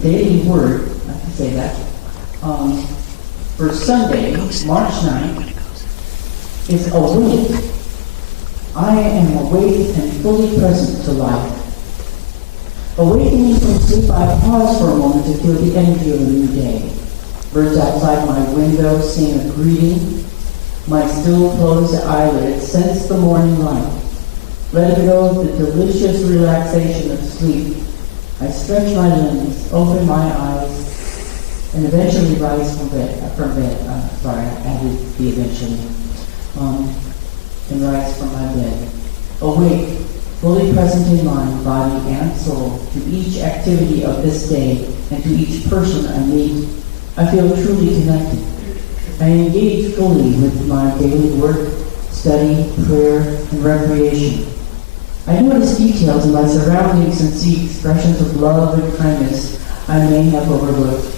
daily word, I can say that, for Sunday, March 9th, is awake. I am awake and fully present to life. Awakening from sleep, I pause for a moment to feel the energy of a new day. Birds outside my window sing a greeting. My still closed eyelids sense the morning light. Letting go of the delicious relaxation of sleep, I stretch my limbs, open my eyes, and eventually rise from bed. I added the eventually. And rise from my bed. Awake, fully present in mind, body, and soul, to each activity of this day and to each person I meet. I feel truly connected. I engage fully with my daily work, study, prayer, and recreation. I notice details in my surroundings and see expressions of love and kindness I may have overlooked.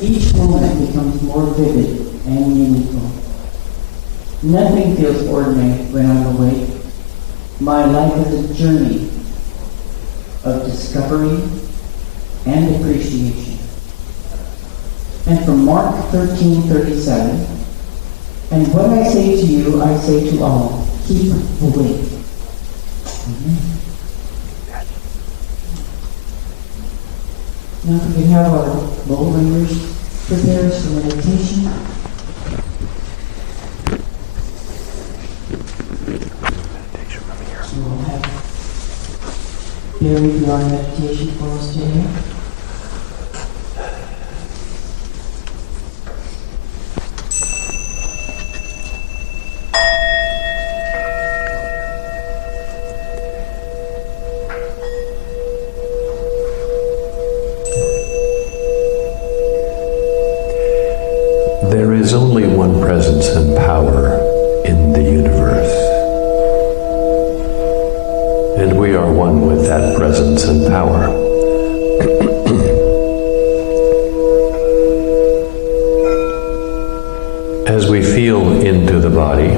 Each moment becomes more vivid and meaningful. Nothing feels ordinary when I'm awake. My life is a journey of discovery and appreciation. And from Mark 13:37, and what I say to you, I say to all, keep awake. Amen. Now if we can have our bowl ringers prepare us for meditation. So we'll have Barry do our meditation for us today. There is only one presence and power in the universe. And we are one with that presence and power. As we feel into the body,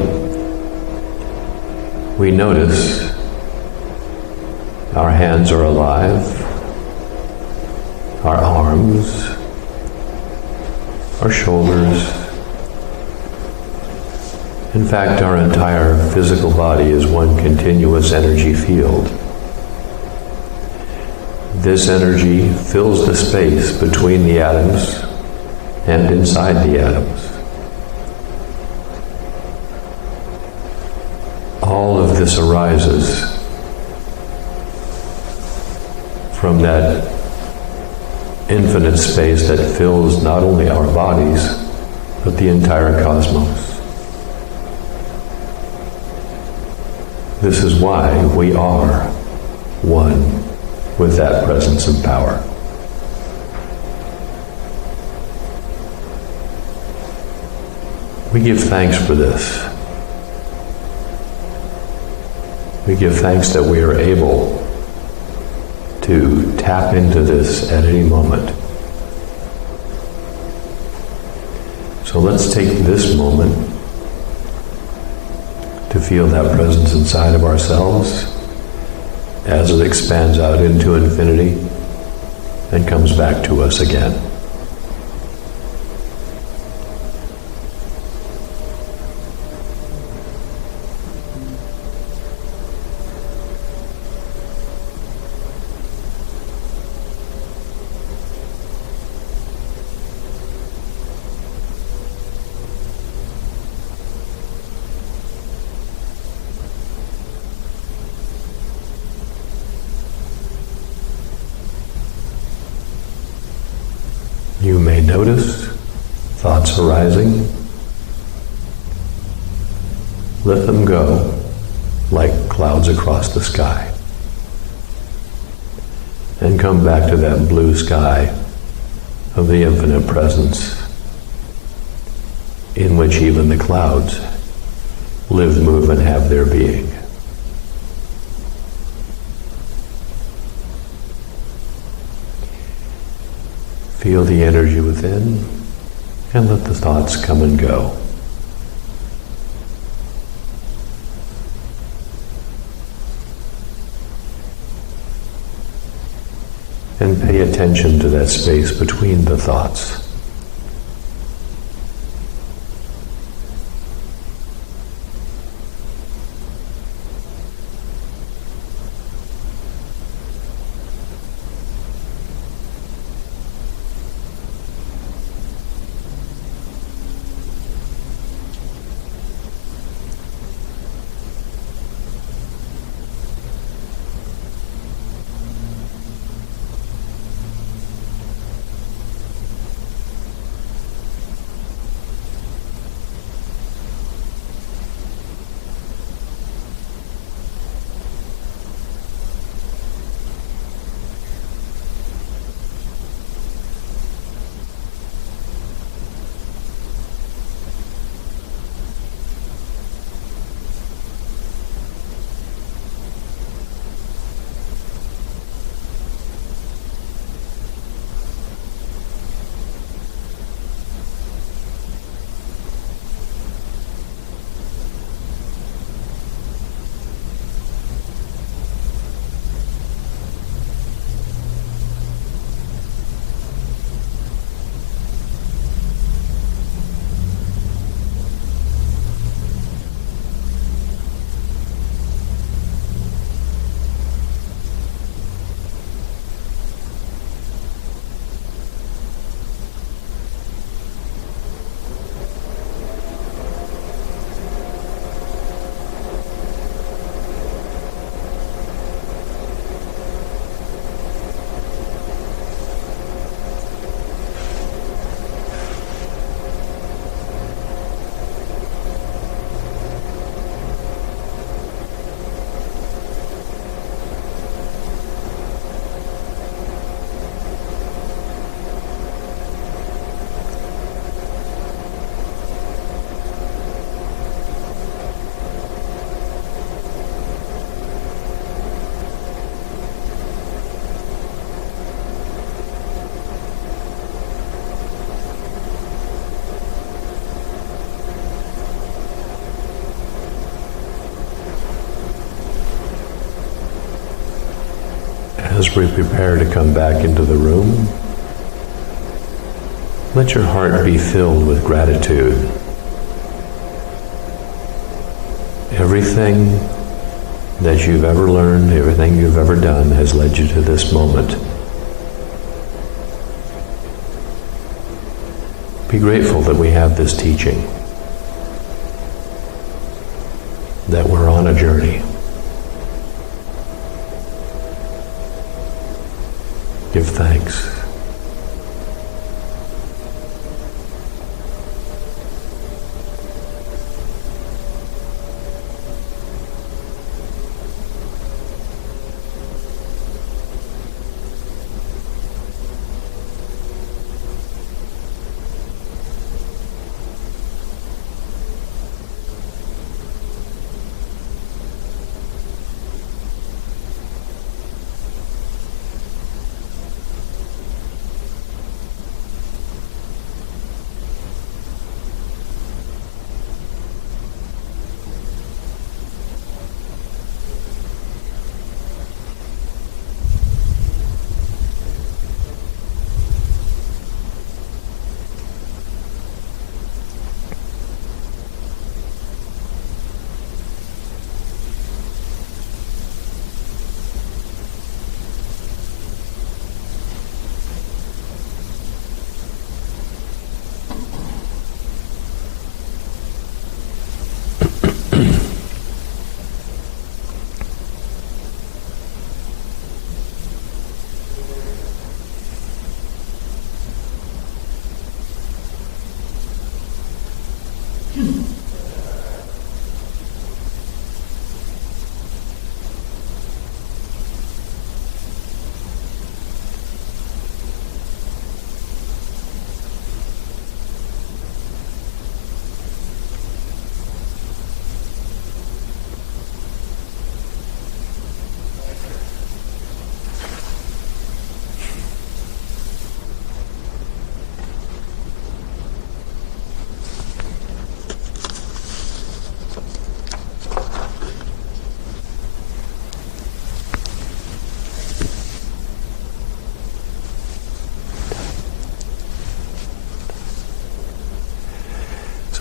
we notice our hands are alive, our arms, our shoulders. In fact, our entire physical body is one continuous energy field. This energy fills the space between the atoms and inside the atoms. All of this arises from that infinite space that fills not only our bodies, but the entire cosmos. This is why we are one with that presence and power. We give thanks for this. We give thanks that we are able to tap into this at any moment. So let's take this moment to feel that presence inside of ourselves as it expands out into infinity and comes back to us again. You may notice thoughts arising. Let them go like clouds across the sky. And come back to that blue sky of the infinite presence in which even the clouds live, move, and have their being. Feel the energy within and let the thoughts come and go. and pay attention to that space between the thoughts. As we prepare to come back into the room, let your heart be filled with gratitude. Everything that you've ever learned, everything you've ever done has led you to this moment. Be grateful that we have this teaching, that we're on a journey. Give thanks.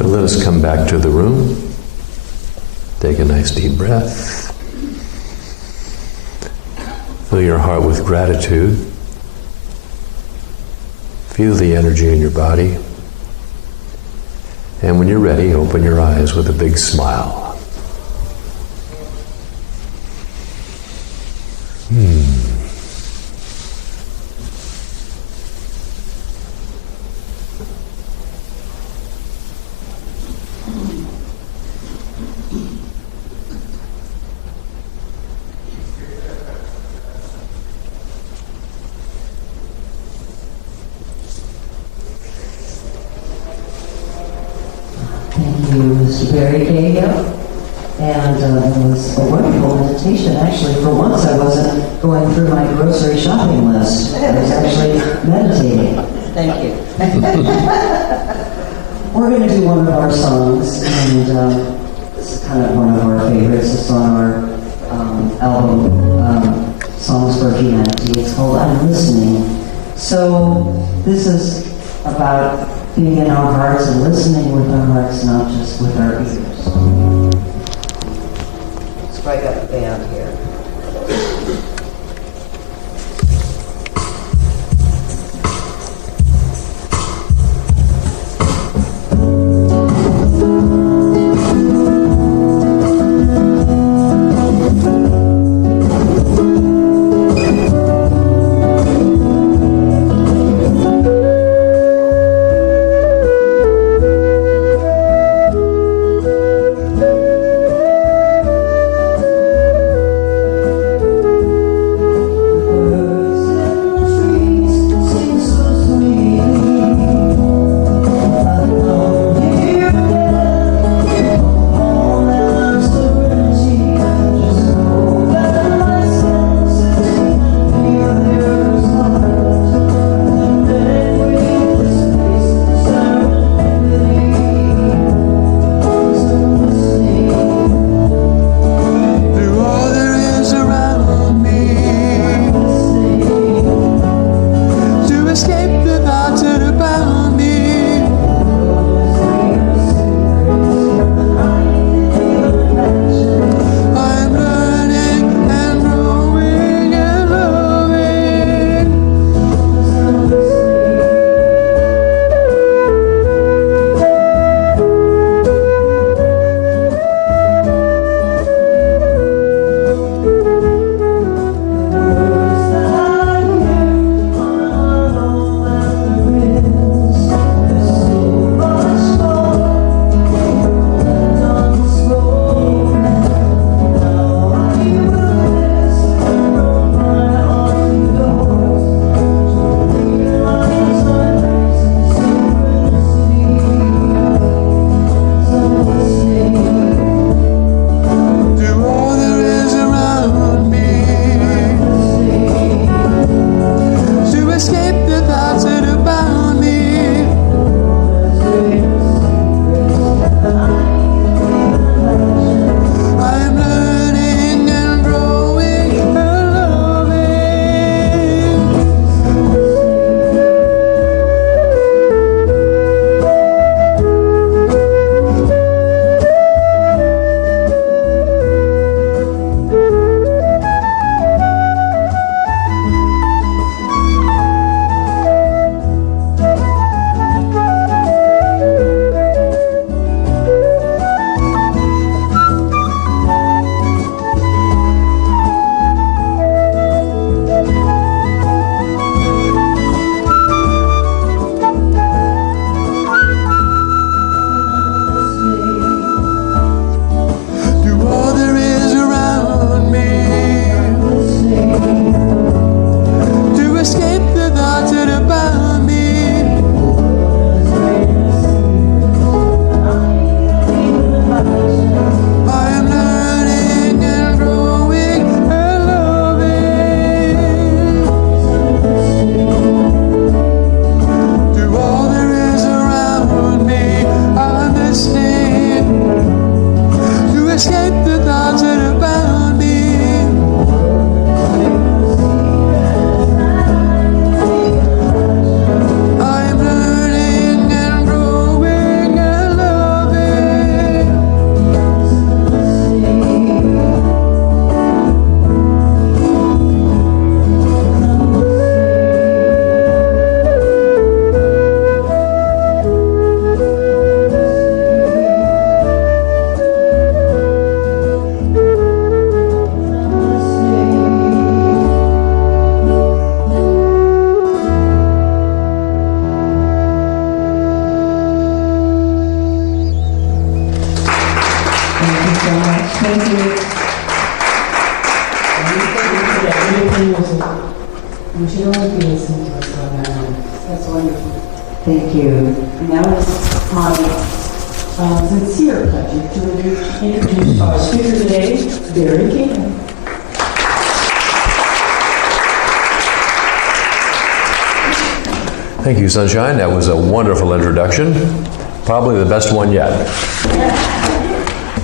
So let us come back to the room. Take a nice deep breath. Fill your heart with gratitude. Feel the energy in your body. And when you're ready, open your eyes with a big smile. Thank you, Mr. Barry Cahill. And it was a wonderful meditation. Actually, for once I wasn't going through my grocery shopping list. I was actually meditating. Thank you. We're going to do one of our songs, and this is kind of one of our favorites. It's on our album, Songs for Humanity. It's called I'm Listening. So this is about being in our hearts and listening with our hearts, not just with our ears. Strike up the band here. We should always be listening to what's going on. That's wonderful. Thank you. And now it's my sincere pleasure to introduce our speaker today, Barry Cahill. Thank you, Sunshine. That was a wonderful introduction. Probably the best one yet.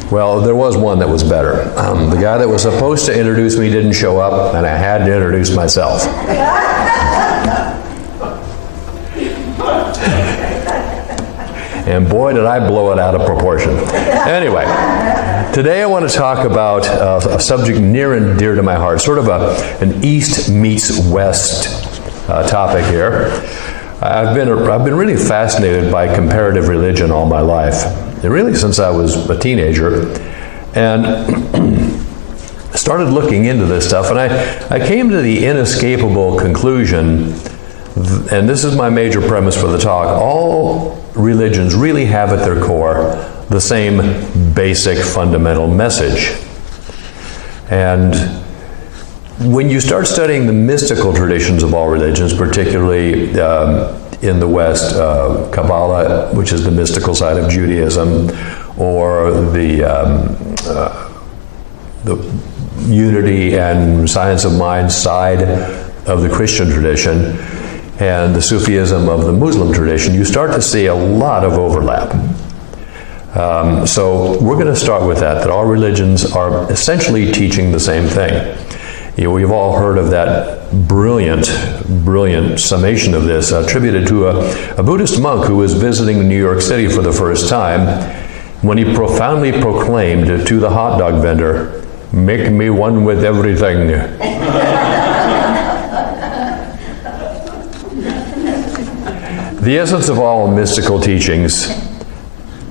Well, there was one that was better. The guy that was supposed to introduce me didn't show up, and I had to introduce myself. And boy, did I blow it out of proportion. Anyway, today I want to talk about a subject near and dear to my heart, sort of an East meets West topic here. I've been really fascinated by comparative religion all my life, and really since I was a teenager, and started looking into this stuff, and I came to the inescapable conclusion, and this is my major premise for the talk: all religions really have at their core the same basic fundamental message. And when you start studying the mystical traditions of all religions, particularly in the West, Kabbalah, which is the mystical side of Judaism, or the unity and science of mind side of the Christian tradition, and the Sufism of the Muslim tradition, you start to see a lot of overlap. So we're going to start with that all religions are essentially teaching the same thing. You know, we've all heard of that brilliant summation of this attributed to a Buddhist monk who was visiting New York City for the first time, when he profoundly proclaimed to the hot dog vendor, "Make me one with everything." The essence of all mystical teachings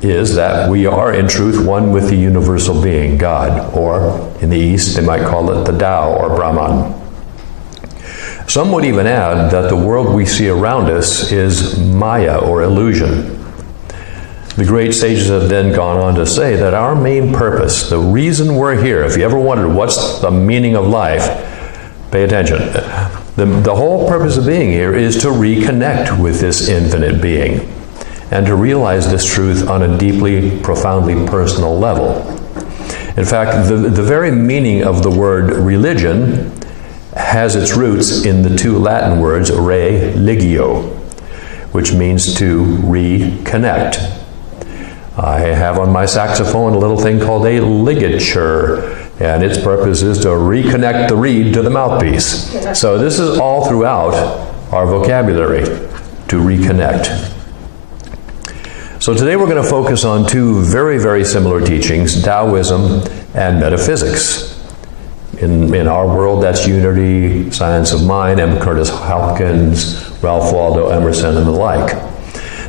is that we are in truth one with the universal being, God, or in the East they might call it the Tao or Brahman. Some would even add that the world we see around us is Maya or illusion. The great sages have then gone on to say that our main purpose, the reason we're here, if you ever wondered what's the meaning of life, pay attention. The whole purpose of being here is to reconnect with this infinite being and to realize this truth on a deeply, profoundly personal level. In fact, the very meaning of the word religion has its roots in the two Latin words religio, which means to reconnect. I have on my saxophone a little thing called a ligature, and its purpose is to reconnect the reed to the mouthpiece. So this is all throughout our vocabulary, to reconnect. So today we're going to focus on two very, very similar teachings, Taoism and metaphysics. In our world, that's unity, science of mind, M. Curtis Hopkins, Ralph Waldo Emerson, and the like.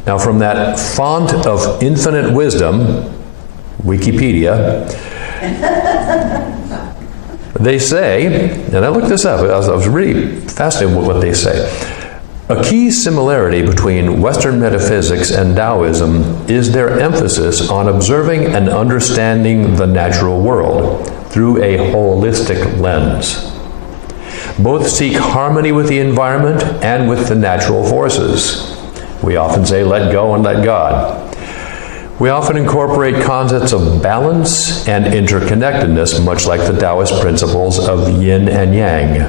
Now, from that font of infinite wisdom, Wikipedia, they say, and I looked this up, I was really fascinated with what they say. A key similarity between Western metaphysics and Taoism is their emphasis on observing and understanding the natural world through a holistic lens. Both seek harmony with the environment and with the natural forces. We often say, let go and let God. We often incorporate concepts of balance and interconnectedness, much like the Taoist principles of yin and yang.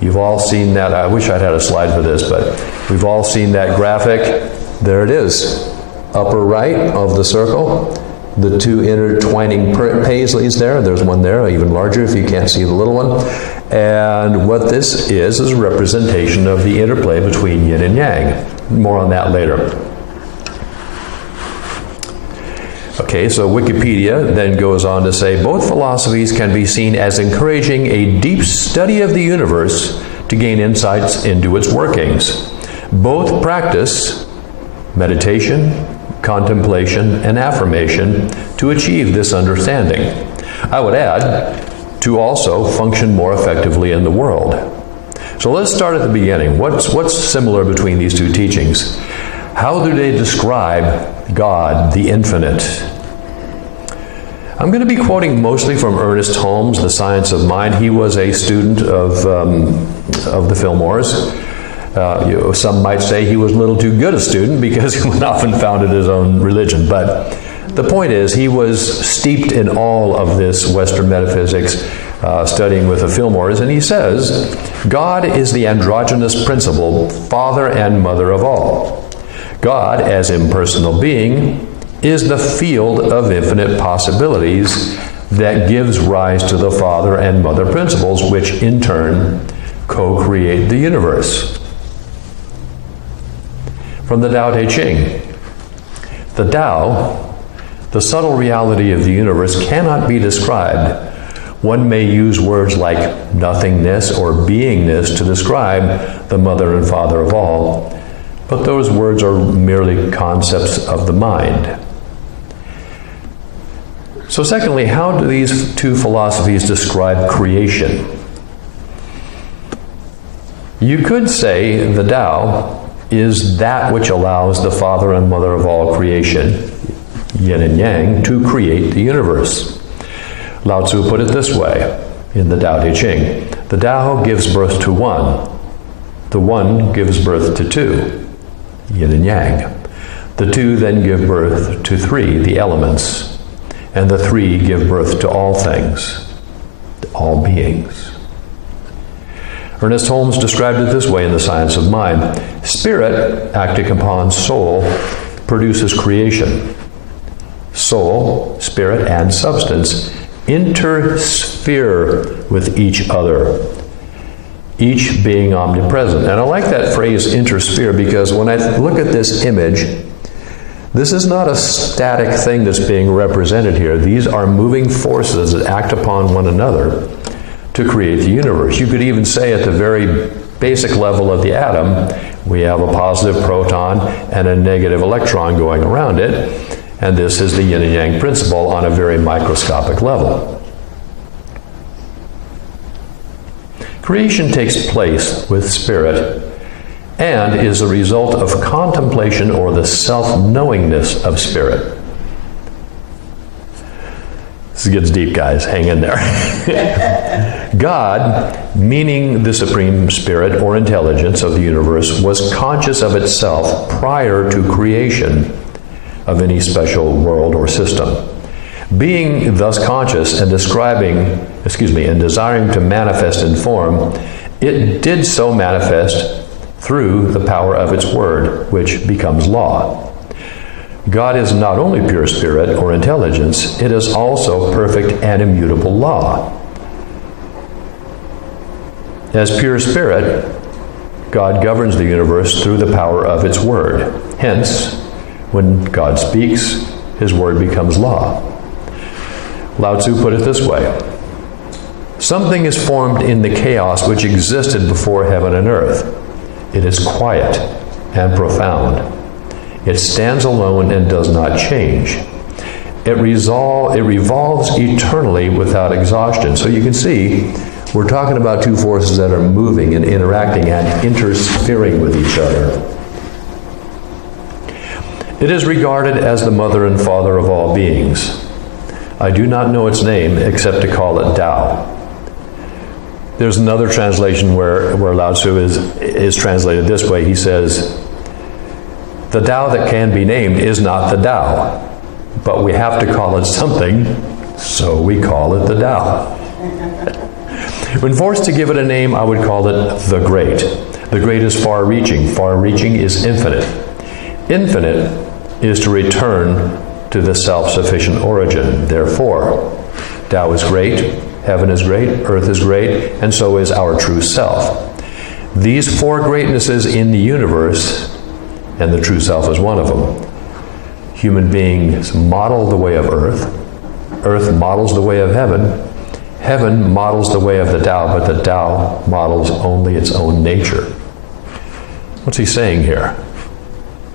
You've all seen that. I wish I'd had a slide for this, but we've all seen that graphic. There it is. Upper right of the circle, the two intertwining paisleys there. There's one there, even larger if you can't see the little one. And what this is a representation of the interplay between yin and yang. More on that later. Okay, so Wikipedia then goes on to say, both philosophies can be seen as encouraging a deep study of the universe to gain insights into its workings. Both practice meditation, contemplation, and affirmation to achieve this understanding. I would add, to also function more effectively in the world. So let's start at the beginning. What's similar between these two teachings? How do they describe God, the infinite? I'm going to be quoting mostly from Ernest Holmes' The Science of Mind. He was a student of the Fillmores. Some might say he was a little too good a student because he went off and founded his own religion. But the point is, he was steeped in all of this Western metaphysics, studying with the Fillmores, and he says, God is the androgynous principle, father and mother of all. God, as impersonal being, is the field of infinite possibilities that gives rise to the father and mother principles, which in turn co-create the universe. From the Tao Te Ching. The Tao, the subtle reality of the universe, cannot be described. One may use words like nothingness or beingness to describe the mother and father of all, but those words are merely concepts of the mind. So secondly, how do these two philosophies describe creation? You could say the Tao is that which allows the father and mother of all creation, yin and yang, to create the universe. Lao Tzu put it this way in the Tao Te Ching. The Tao gives birth to one. The one gives birth to two, yin and yang. The two then give birth to three, the elements. And the three give birth to all things, to all beings. Ernest Holmes described it this way in The Science of Mind. Spirit, acting upon soul, produces creation. Soul, spirit, and substance intersphere with each other, each being omnipresent. And I like that phrase, intersphere, because when I look at this image, this is not a static thing that's being represented here. These are moving forces that act upon one another to create the universe. You could even say at the very basic level of the atom, we have a positive proton and a negative electron going around it, and this is the yin and yang principle on a very microscopic level. Creation takes place with spirit and is a result of contemplation or the self-knowingness of spirit. This gets deep, guys. Hang in there. God, meaning the Supreme Spirit or intelligence of the universe, was conscious of itself prior to creation of any special world or system. Being thus conscious and and desiring to manifest in form, it did so manifest through the power of its word, which becomes law. God is not only pure spirit or intelligence, it is also perfect and immutable law. As pure spirit, God governs the universe through the power of its word. Hence, when God speaks, his word becomes law. Lao Tzu put it this way: something is formed in the chaos which existed before heaven and earth. It is quiet and profound. It stands alone and does not change. It revolves eternally without exhaustion. So you can see, we're talking about two forces that are moving and interacting and interfering with each other. It is regarded as the mother and father of all beings. I do not know its name except to call it Tao. There's another translation where Lao Tzu is translated this way. He says, the Tao that can be named is not the Tao, but we have to call it something, so we call it the Tao. When forced to give it a name, I would call it the Great. The Great is far-reaching. Far-reaching is infinite. Infinite is to return to the self-sufficient origin. Therefore, Tao is great, heaven is great, earth is great, and so is our true self. These four greatnesses in the universe, and the true self is one of them. Human beings model the way of earth. Earth models the way of heaven. Heaven models the way of the Tao, but the Tao models only its own nature. What's he saying here?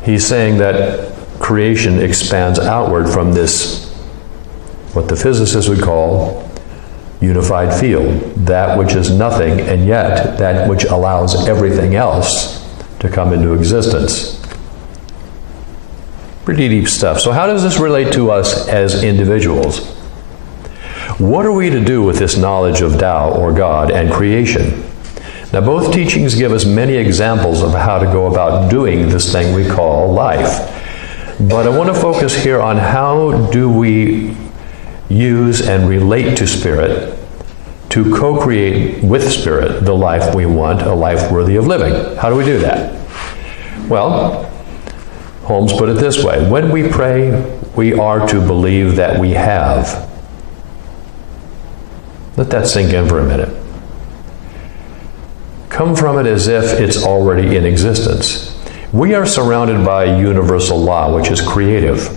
He's saying that creation expands outward from this, what the physicists would call, unified field, that which is nothing, and yet that which allows everything else to come into existence. Pretty deep stuff. So how does this relate to us as individuals? What are we to do with this knowledge of Tao, or God, and creation? Now, both teachings give us many examples of how to go about doing this thing we call life. But I want to focus here on how do we use and relate to Spirit to co-create with Spirit the life we want, a life worthy of living. How do we do that? Well, Holmes put it this way: when we pray, we are to believe that we have. Let that sink in for a minute. Come from it as if it's already in existence. We are surrounded by a universal law, which is creative.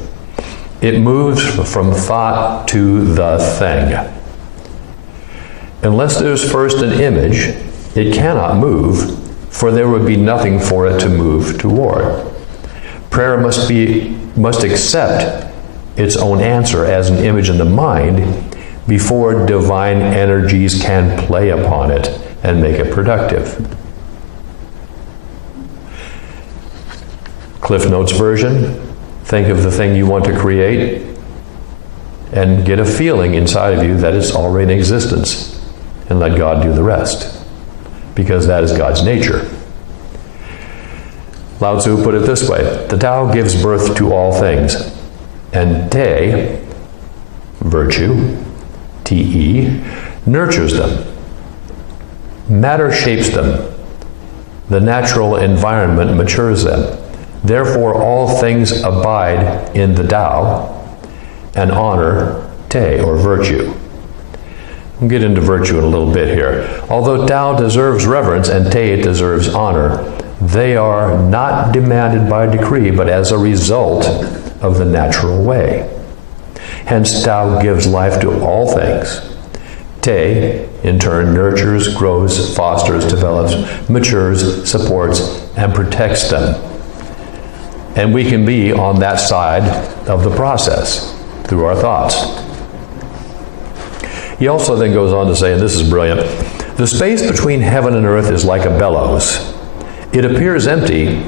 It moves from thought to the thing. Unless there's first an image, it cannot move, for there would be nothing for it to move toward. Prayer must accept its own answer as an image in the mind before divine energies can play upon it and make it productive. Cliff Notes version: think of the thing you want to create and get a feeling inside of you that it's already in existence, and let God do the rest, because that is God's nature. Lao Tzu put it this way: the Tao gives birth to all things, and Te, virtue, Te, nurtures them. Matter shapes them. The natural environment matures them. Therefore, all things abide in the Tao and honor Te, or virtue. We'll get into virtue in a little bit here. Although Tao deserves reverence and Te deserves honor, they are not demanded by decree, but as a result of the natural way. Hence, Tao gives life to all things. Te, in turn, nurtures, grows, fosters, develops, matures, supports, and protects them. And we can be on that side of the process through our thoughts. He also then goes on to say, and this is brilliant: the space between heaven and earth is like a bellows. It appears empty,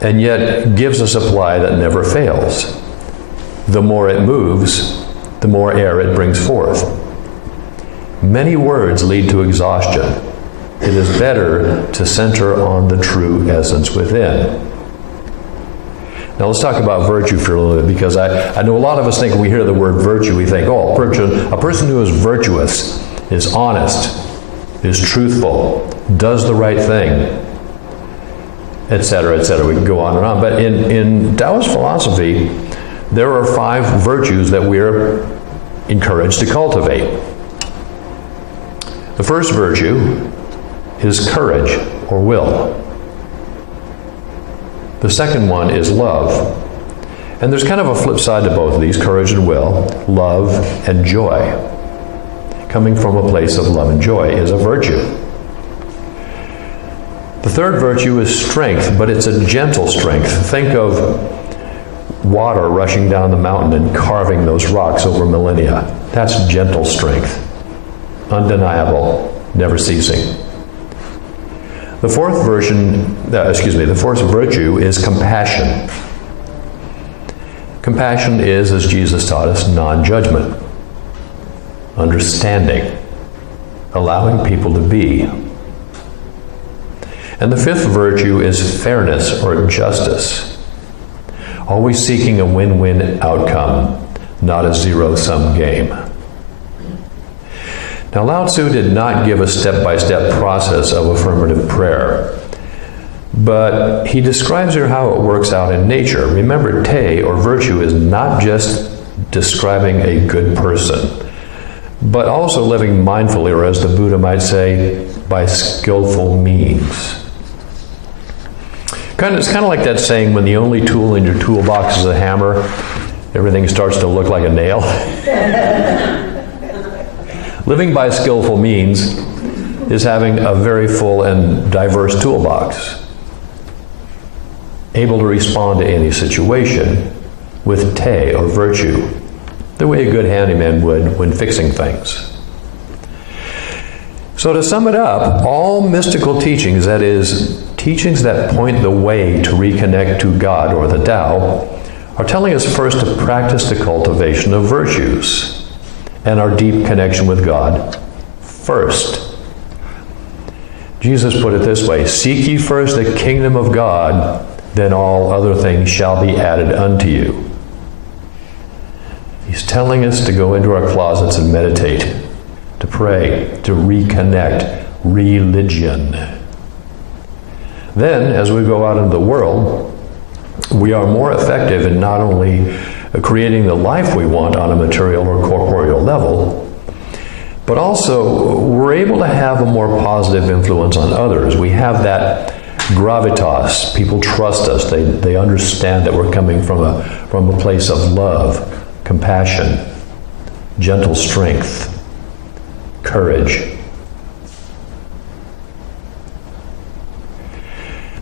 and yet gives a supply that never fails. The more it moves, the more air it brings forth. Many words lead to exhaustion. It is better to center on the true essence within. Now let's talk about virtue for a little bit, because I know a lot of us think when we hear the word virtue, we think, oh, a person who is virtuous, is honest, is truthful, does the right thing, etc., etc. We can go on and on. But in Taoist philosophy, there are 5 virtues that we're encouraged to cultivate. The first virtue is courage, or will. The second one is love. And there's kind of a flip side to both of these: courage and will, love and joy. Coming from a place of love and joy is a virtue. The third virtue is strength, but it's a gentle strength. Think of water rushing down the mountain and carving those rocks over millennia. That's gentle strength. Undeniable, never ceasing. The fourth virtue is compassion. Compassion is, as Jesus taught us, non-judgment, understanding, allowing people to be. And the fifth virtue is fairness, or justice, always seeking a win-win outcome, not a zero-sum game. Now, Lao Tzu did not give a step-by-step process of affirmative prayer, but he describes here how it works out in nature. Remember, Te, or virtue, is not just describing a good person, but also living mindfully, or as the Buddha might say, by skillful means. It's kind of like that saying, when the only tool in your toolbox is a hammer, everything starts to look like a nail. Living by skillful means is having a very full and diverse toolbox, able to respond to any situation with Te, or virtue, the way a good handyman would when fixing things. So to sum it up, all mystical teachings, that is, teachings that point the way to reconnect to God, or the Tao, are telling us first to practice the cultivation of virtues, and our deep connection with God first. Jesus put it this way, "Seek ye first the kingdom of God, then all other things shall be added unto you." He's telling us to go into our closets and meditate, to pray, to reconnect, religion. Then, as we go out into the world, we are more effective in not only creating the life we want on a material or corporeal level, but also we're able to have a more positive influence on others. We have that gravitas. People trust us. They understand that we're coming from a place of love, compassion, gentle strength, courage.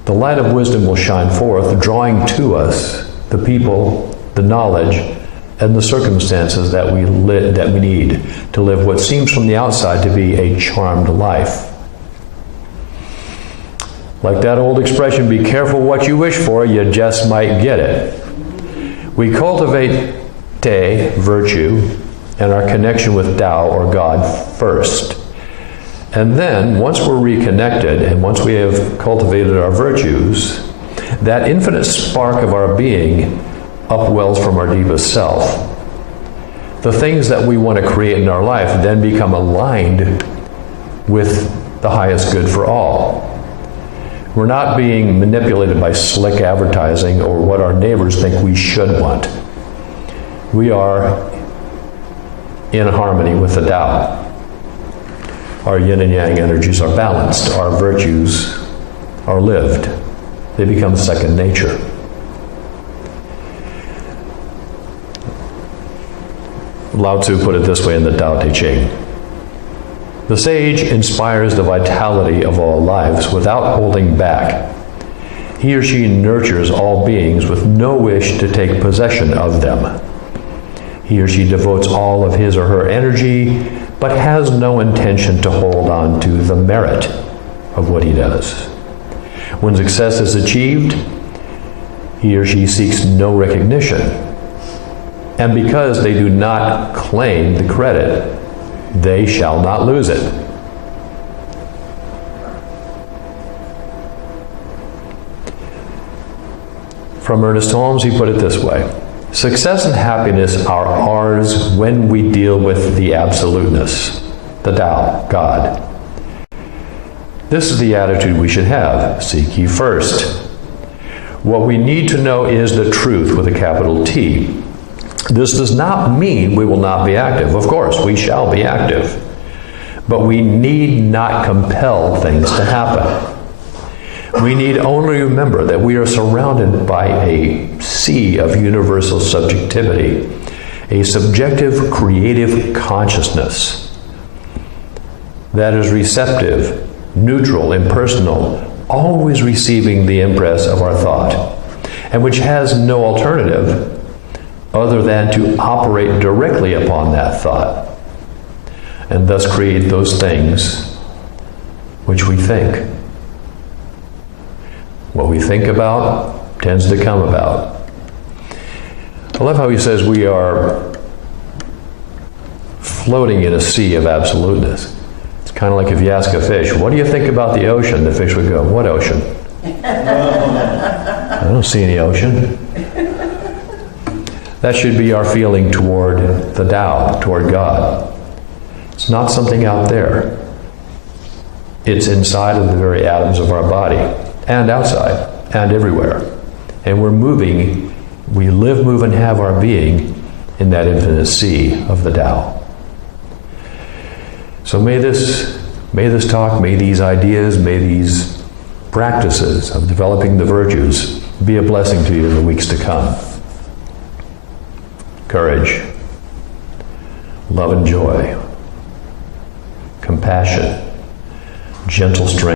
The light of wisdom will shine forth, drawing to us the people, the knowledge, and the circumstances that we need to live what seems from the outside to be a charmed life. Like that old expression, be careful what you wish for, you just might get it. We cultivate Te, virtue, and our connection with Tao, or God, first. And then, once we're reconnected, and once we have cultivated our virtues, that infinite spark of our being upwells from our deepest self. The things that we want to create in our life then become aligned with the highest good for all. We're not being manipulated by slick advertising or what our neighbors think we should want. We are in harmony with the Tao. Our yin and yang energies are balanced. Our virtues are lived. They become second nature. Lao Tzu put it this way in the Tao Te Ching. The sage inspires the vitality of all lives without holding back. He or she nurtures all beings with no wish to take possession of them. He or she devotes all of his or her energy, but has no intention to hold on to the merit of what he does. When success is achieved, he or she seeks no recognition. And because they do not claim the credit, they shall not lose it. From Ernest Holmes, he put it this way: success and happiness are ours when we deal with the absoluteness, the Tao, God. This is the attitude we should have. Seek ye first. What we need to know is the truth with a capital T. This does not mean we will not be active. Of course, we shall be active. But we need not compel things to happen. We need only remember that we are surrounded by a sea of universal subjectivity, a subjective creative consciousness that is receptive, neutral, impersonal, always receiving the impress of our thought, and which has no alternative other than to operate directly upon that thought, and thus create those things which we think. What we think about tends to come about. I love how he says we are floating in a sea of absoluteness. It's kind of like if you ask a fish, what do you think about the ocean? The fish would go, what ocean? I don't see any ocean. That should be our feeling toward the Tao, toward God. It's not something out there. It's inside of the very atoms of our body, and outside, and everywhere. And we're moving, we live, move, and have our being in that infinite sea of the Tao. So may this talk, may these ideas, may these practices of developing the virtues be a blessing to you in the weeks to come. Courage, love and joy, compassion, gentle strength.